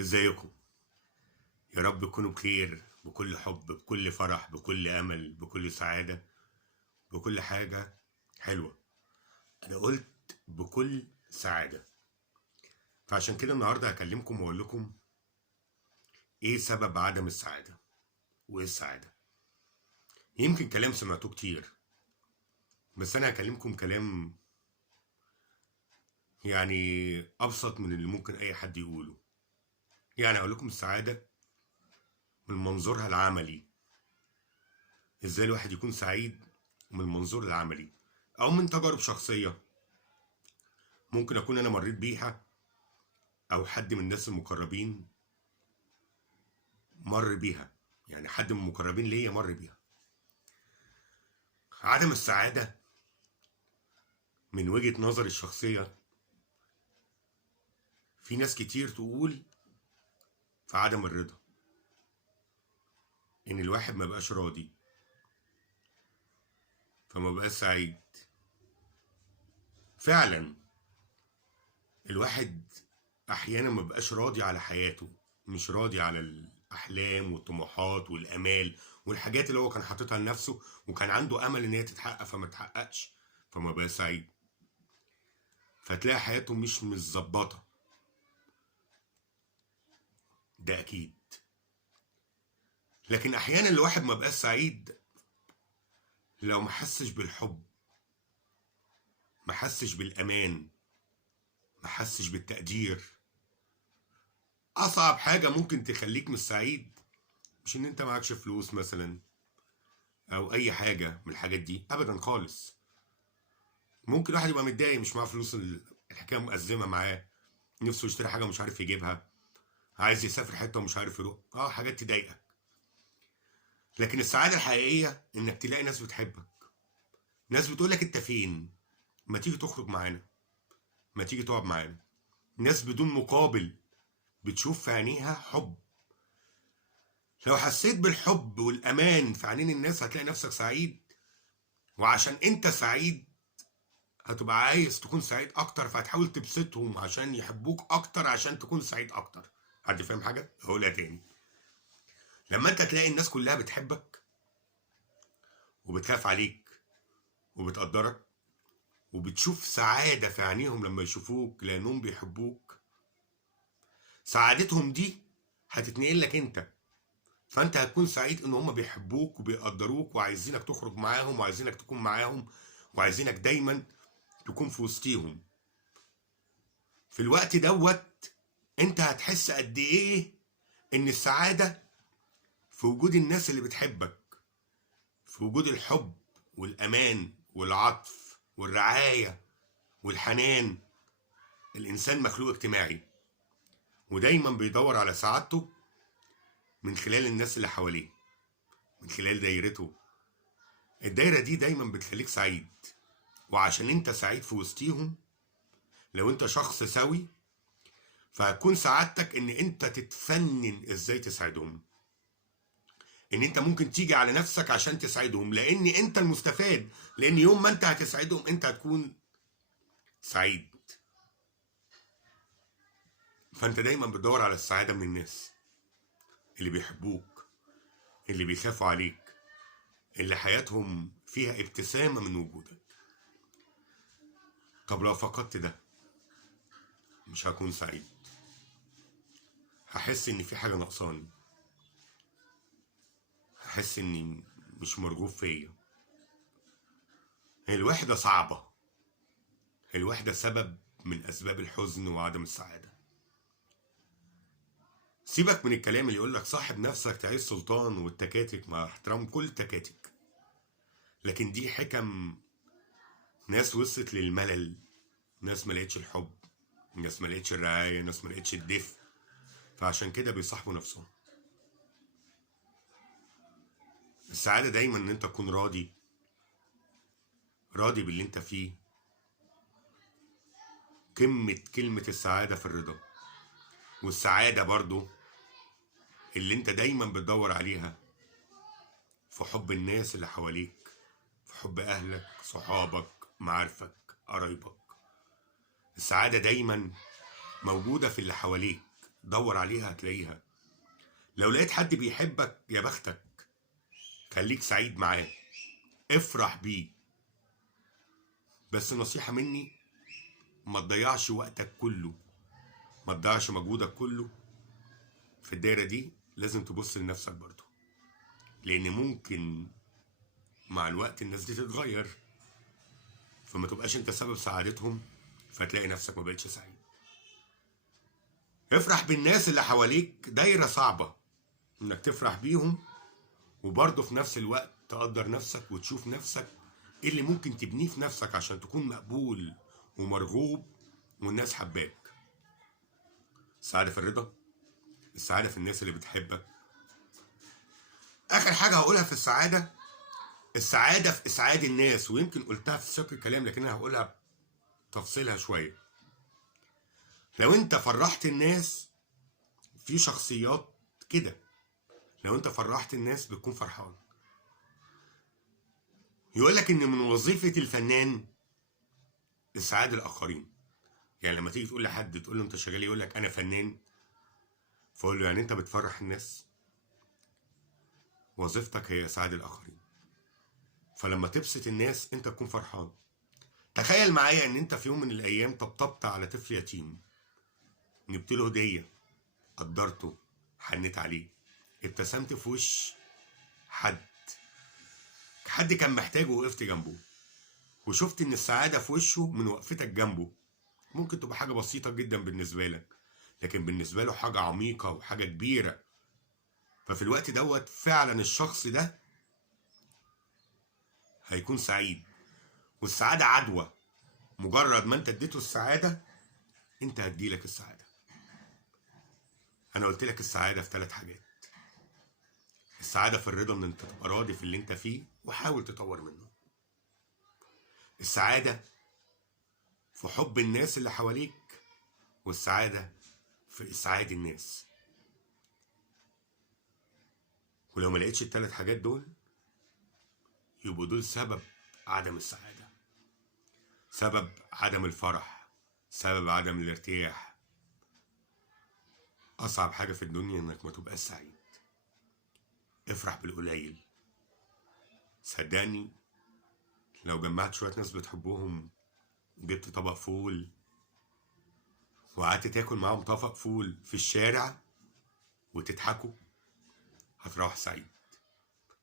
ازيكم؟ يا رب تكونوا بخير، بكل حب، بكل فرح، بكل امل، بكل سعادة، بكل حاجة حلوة. انا قلت بكل سعادة. فعشان كده النهاردة هكلمكم واقول لكم ايه سبب عدم السعادة وايه السعادة. يمكن كلام سمعتوه كتير، بس انا هكلمكم كلام يعني ابسط من اللي ممكن اي حد يقوله. يعني اقول لكم السعادة من منظورها العملي، ازاي الواحد يكون سعيد من المنظور العملي، او من تجارب شخصية ممكن اكون انا مريت بيها، او حد من الناس المقربين مر بيها. يعني حد من المقربين ليا مر بيها. عدم السعادة من وجهة نظري الشخصية، في ناس كتير تقول في عدم الرضا، ان الواحد ما بقاش راضي فما بقاش سعيد. فعلا الواحد احيانا ما بقاش راضي على حياته، مش راضي على الاحلام والطموحات والامال والحاجات اللي هو كان حاططها لنفسه، وكان عنده امل ان هي تتحقق فما تحققش، فما بقاش سعيد. فتلاقي حياته مش متظبطه. ده اكيد. لكن احيانا الواحد ما بقاش سعيد لو ما حسش بالحب، ما حسش بالامان، ما حسش بالتقدير. اصعب حاجه ممكن تخليك مش سعيد مش ان انت معكش فلوس مثلا، او اي حاجه من الحاجات دي ابدا خالص. ممكن واحد يبقى متضايق مش معاه فلوس، الحكايه مأزمه معاه، نفسه يشتري حاجه مش عارف يجيبها، عايز يسافر حته ومش عارف يروح، حاجات تضايقك. لكن السعاده الحقيقيه انك تلاقي ناس بتحبك، ناس بتقولك انت فين، ما تيجي تخرج معانا، ما تيجي تقعد معانا. ناس بدون مقابل بتشوف في عينيها حب. لو حسيت بالحب والامان في عينين الناس هتلاقي نفسك سعيد. وعشان انت سعيد هتبقى عايز تكون سعيد اكتر، فهتحاول تبسطهم عشان يحبوك اكتر عشان تكون سعيد اكتر. حد فاهم حاجه؟ هقولها تاني. لما انت تلاقي الناس كلها بتحبك وبتخاف عليك وبتقدرك وبتشوف سعاده في عينيهم لما يشوفوك لانهم بيحبوك، سعادتهم دي هتتنقل لك انت. فانت هتكون سعيد ان هم بيحبوك وبيقدروك وعايزينك تخرج معاهم وعايزينك تكون معاهم وعايزينك دايما تكون في وسطيهم. في الوقت دوت انت هتحس قد ايه ان السعادة في وجود الناس اللي بتحبك، في وجود الحب والامان والعطف والرعاية والحنان. الانسان مخلوق اجتماعي، ودايما بيدور على سعادته من خلال الناس اللي حواليه، من خلال دايرته. الدايرة دي دايما بتخليك سعيد، وعشان انت سعيد في وسطيهم، لو انت شخص سوي فهتكون سعادتك ان انت تتفنن ازاي تساعدهم، ان انت ممكن تيجي على نفسك عشان تساعدهم، لان انت المستفاد. لان يوم ما انت هتساعدهم انت هتكون سعيد. فانت دايما بتدور على السعادة من الناس اللي بيحبوك، اللي بيخافوا عليك، اللي حياتهم فيها ابتسامة من وجودك. طب لو فقدت ده مش هكون سعيد، هحس ان في حاجة ناقصاني، هحس اني مش مرغوب فيا. الوحدة صعبة، الوحدة سبب من اسباب الحزن وعدم السعادة. سيبك من الكلام اللي يقولك صاحب نفسك تعيش سلطان والتكاتك، مع احترام كل تكاتك، لكن دي حكم ناس وصلت للملل، ناس ما لقيتش الحب، ناس ما لقيتش الرعاية، ناس ما لقيتش الدفء، فعشان كده بيصاحبوا نفسهم. السعادة دايما ان انت تكون راضي، راضي باللي انت فيه. كلمة السعادة في الرضا. والسعادة برضو اللي انت دايما بتدور عليها في حب الناس اللي حواليك، في حب اهلك، صحابك، معارفك، قرايبك. السعادة دايما موجودة في اللي حواليك، دور عليها هتلاقيها. لو لقيت حد بيحبك يا بختك، خليك سعيد معاه، افرح بيه. بس نصيحة مني، ما تضيعش وقتك كله، ما تضيعش مجهودك كله في الدايرة دي. لازم تبص لنفسك برضو، لان ممكن مع الوقت الناس دي تتغير، فما تبقاش انت سبب سعادتهم، فتلاقي نفسك ما بقتش سعيد. افرح بالناس اللي حواليك، دايرة صعبة انك تفرح بيهم، وبرضه في نفس الوقت تقدر نفسك وتشوف نفسك ايه اللي ممكن تبنيه في نفسك عشان تكون مقبول ومرغوب والناس حباك. السعادة في الرضا، السعادة في الناس اللي بتحبك. اخر حاجة هقولها في السعادة، السعادة في اسعاد الناس، ويمكن قلتها في سياق الكلام لكن انا هقولها تفصيلها شوية. لو انت فرحت الناس، في شخصيات كده لو انت فرحت الناس بتكون فرحان. يقولك ان من وظيفة الفنان اسعاد الاخرين. يعني لما تيجي تقول لحد، تقول له انت شغال ايه، يقولك انا فنان، فقول له يعني انت بتفرح الناس؟ وظيفتك هي اسعاد الاخرين، فلما تبسط الناس انت تكون فرحان. تخيل معايا ان انت في يوم من الايام طبطبت على طفل يتيم، جبت له هديه، قدرته، حنيت عليه، ابتسمت في وش حد كان محتاجه ووقفت جنبه، وشفت ان السعاده في وشه من وقفتك جنبه. ممكن تبقى حاجه بسيطه جدا بالنسبه لك، لكن بالنسبه له حاجه عميقه وحاجه كبيره. ففي الوقت دوت فعلا الشخص ده هيكون سعيد. والسعاده عدوى، مجرد ما انت اديته السعاده انت هتجيلك السعاده. انا قلت لك السعاده في 3 حاجات. السعاده في الرضا، ان انت تبقى راضي في اللي انت فيه وحاول تطور منه. السعاده في حب الناس اللي حواليك، والسعاده في اسعاد الناس. ولو ما لقيتش ال3 حاجات دول، يبقوا دول سبب عدم السعاده، سبب عدم الفرح، سبب عدم الارتياح. اصعب حاجه في الدنيا انك ما تبقاش سعيد. افرح بالقليل. صدقني لو جمعت شويه ناس بتحبهم، جبت طبق فول وقعدت تاكل معاهم طبق فول في الشارع وتضحكوا، هتروح سعيد،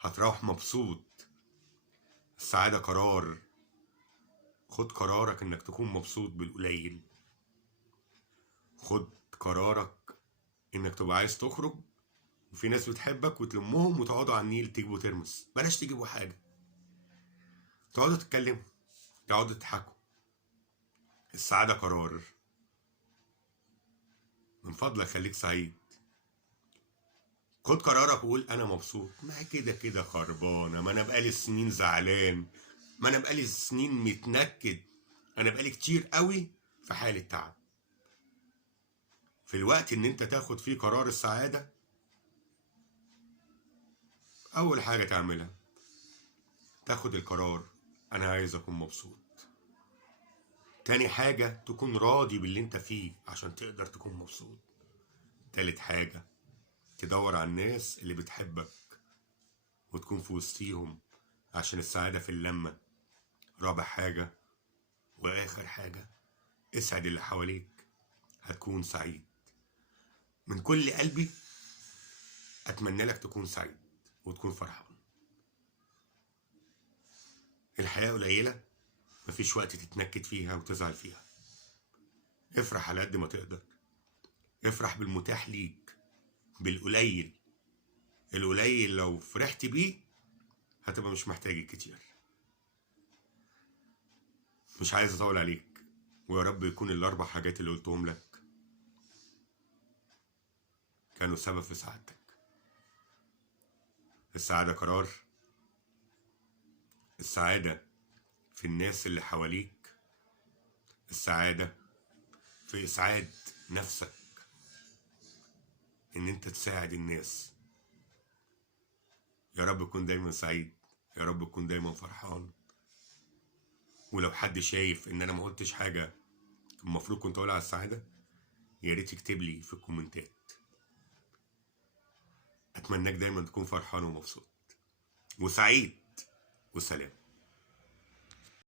هتروح مبسوط. السعادة قرار، خد قرارك انك تكون مبسوط بالقليل. خد قرارك انك تبقى عايز تخرج وفي ناس بتحبك وتلمهم وتقعدوا على النيل تجيبوا ترمس، بلاش تجيبوا حاجة، تقعدوا تتكلموا، تقعدوا تضحكوا. السعادة قرار. من فضلك خليك سعيد. خد قرارك وقول انا مبسوط، ما كده كده خربانه، ما انا بقالي سنين زعلان، ما انا بقالي سنين متنكد، انا بقالي كتير قوي في حالة تعب. في الوقت ان انت تاخد فيه قرار السعادة، اول حاجة تعملها تاخد القرار انا عايز اكون مبسوط. تاني حاجة تكون راضي باللي انت فيه عشان تقدر تكون مبسوط. تالت حاجة تدور على الناس اللي بتحبك وتكون في وسطيهم عشان السعادة في اللمة. رابع حاجة واخر حاجة، اسعد اللي حواليك، هتكون سعيد. من كل قلبي اتمنى لك تكون سعيد وتكون فرحان. الحياة قليلة، مفيش وقت تتنكد فيها وتزعل فيها. افرح على قد ما تقدر، افرح بالمتاح ليك، بالقليل. القليل لو فرحت بيه هتبقى مش محتاج الكتير. مش عايز اطول عليك، ويا رب يكون ال4 حاجات اللي قلتهم لك كانوا سبب في سعادتك. السعادة قرار، السعادة في الناس اللي حواليك، السعادة في إسعاد نفسك، إن أنت تساعد الناس. يا رب تكون دايما سعيد، يا رب تكون دايما فرحان. ولو حد شايف إن أنا ما قلتش حاجة المفروض كنت أقولها على السعادة، يا ريت تكتب لي في الكومنتات. اتمناك دايما تكون فرحان ومبسوط وسعيد، وسلام.